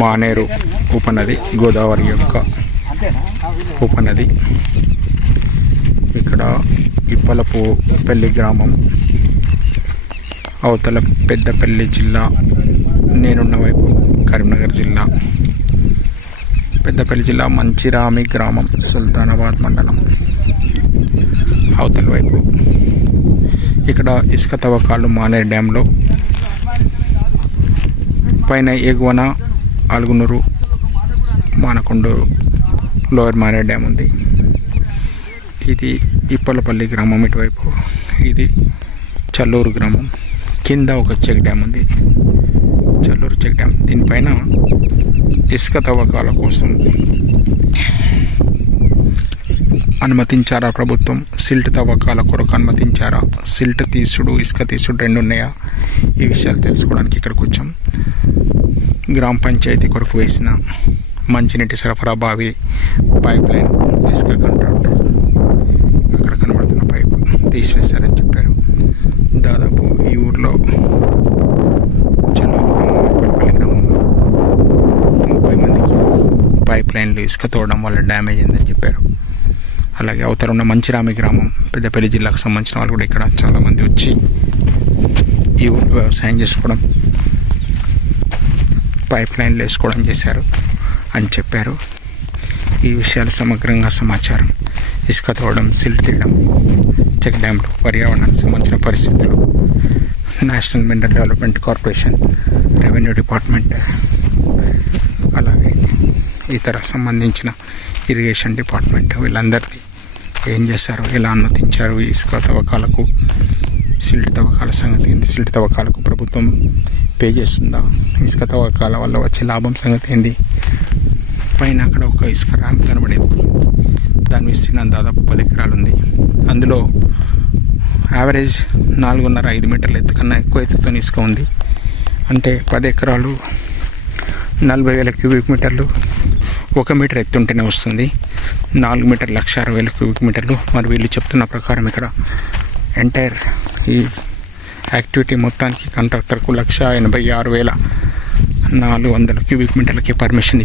మానేరు ఉపనది, గోదావరి యొక్క ఉపనది. ఇక్కడ ఇప్పలపల్లి గ్రామం, అవతల పెద్దపల్లి జిల్లా, నేనున్న వైపు కరీంనగర్ జిల్లా. పెద్దపల్లి జిల్లా మంచిరామి గ్రామం, సుల్తానాబాద్ మండలం అవతల వైపు. ఇక్కడ ఇసుక తవ్వకాలు మానేరు డ్యాంలో, పైన ఎగువన అలుగునూరు, మానకొండూరు, లోయర్ మానేరు డ్యామ్ ఉంది. ఇది ఇప్పలపల్లి గ్రామం ఇటువైపు. ఇది చల్లూరు గ్రామం. కింద ఒక చెక్ డ్యామ్ ఉంది, చల్లూరు చెక్ డ్యామ్. దీనిపైన ఇసుక తవ్వకాల కోసం అనుమతించారా ప్రభుత్వం? సిల్ట్ తవ్వకాల కొరకు అనుమతించారా? సిల్ట్ తీసుడు, ఇసుక తీసుడు రెండు ఉన్నాయా? ఈ విషయాలు తెలుసుకోవడానికి ఇక్కడికి వచ్చాం. గ్రామ పంచాయతీ కొరకు వేసిన మంచినీటి సరఫరా బావి పైప్ లైన్, ఇసుక కాంట్రాక్టర్ అక్కడ కనబడుతున్న పైపు తీసివేశారని చెప్పారు. దాదాపు ఈ ఊర్లో చల్లూరు గ్రామం, 30 మందికి పైప్ లైన్లు ఇసుక తోడడం వల్ల డ్యామేజ్ అయిందని చెప్పారు. అలాగే అవతల ఉన్న మంచిరామి గ్రామం, పెద్దపల్లి జిల్లాకు సంబంధించిన వాళ్ళు కూడా ఇక్కడ చాలామంది వచ్చి ఈ ఊరు వ్యవసాయం చేసుకోవడం, పైప్ లైన్లు వేసుకోవడం చేశారు అని చెప్పారు. ఈ విషయాలు సమగ్రంగా సమాచారం, ఇసుక తోడడం, సిల్ట్ తీయడం, చెక్ డ్యామ్లు, పర్యావరణానికి సంబంధించిన పరిస్థితులు, national mineral development corporation, revenue department, అలాగే ఇతర సంబంధించిన ఇరిగేషన్ డిపార్ట్మెంట్, వీళ్ళందరినీ ఏం చేశారు, ఎలా అనుమతించారు ఈ ఇసుక తవ్వకాలకు, సిల్ట్ తవ్వకాల సంగతి ఏంటి, సిల్ట్ తవ్వకాలకు ప్రభుత్వం పే చేస్తుందా, ఇసుక తవ్వకాల వల్ల వచ్చే లాభం సంగతి ఏంది. పైన అక్కడ ఒక ఇసుక ర్యాంప్ కనబడేది, దాని విస్తీర్ణం దాదాపు 10 ఎకరాలు ఉంది. అందులో యావరేజ్ 4.5 మీటర్ల ఎత్తు కన్నా ఎక్కువ ఎత్తుతో ఇసుక ఉంది. అంటే 10 ఎకరాలు 40,000 క్యూబిక్ మీటర్లు, 1 మీటర్ ఎత్తుంటేనే వస్తుంది. 4 మీటర్లు 1,60,000 క్యూబిక్ మీటర్లు. మరి వీళ్ళు చెప్తున్న ప్రకారం ఇక్కడ ఎంటైర్ ఈ యాక్టివిటీ మొత్తానికి కాంట్రాక్టర్కు 1,86,400 క్యూబిక్ మీటర్లకి పర్మిషన్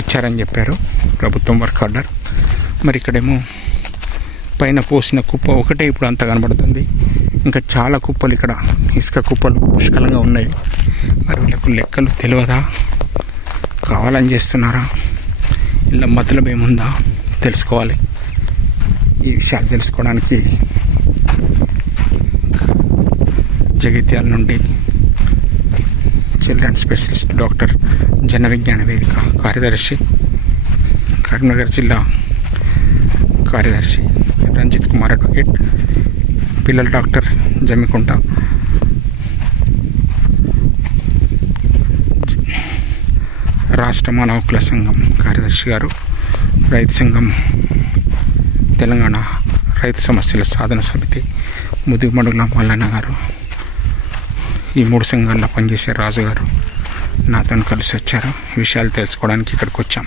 ఇచ్చారని చెప్పారు ప్రభుత్వం వర్క్ ఆర్డర్. మరి ఇక్కడేమో పైన పోసిన కుప్ప ఒకటే ఇప్పుడు అంత కనబడుతుంది. ఇంకా చాలా కుప్పలు, ఇక్కడ ఇసుక కుప్పలు పుష్కలంగా ఉన్నాయి. మరి వీళ్ళకు లెక్కలు తెలియదా, కావాలని చేస్తున్నారా, ఇలా మతలబ్ ఏముందా తెలుసుకోవాలి. ఈ విషయాలు తెలుసుకోవడానికి జగిత్యాల నుండి children specialist doctor Jana Vignana వేదిక కార్యదర్శి, కరీంనగర్ జిల్లా కార్యదర్శి రంజిత్ కుమార్ అడ్వకేట్, పిల్లల డాక్టర్ జమ్మికుంట, రాష్ట్ర మానవ హక్కుల సంఘం కార్యదర్శి గారు, రైతు సంఘం, తెలంగాణ రైతు సమస్యల సాధన సమితి ముదిమడుగుల మల్లన్న గారు, ఈ 3 సంఘాల్లో పనిచేసే రాజు గారు నాతో కలిసి వచ్చారు. ఈ విషయాలు తెలుసుకోవడానికి ఇక్కడికి వచ్చాం.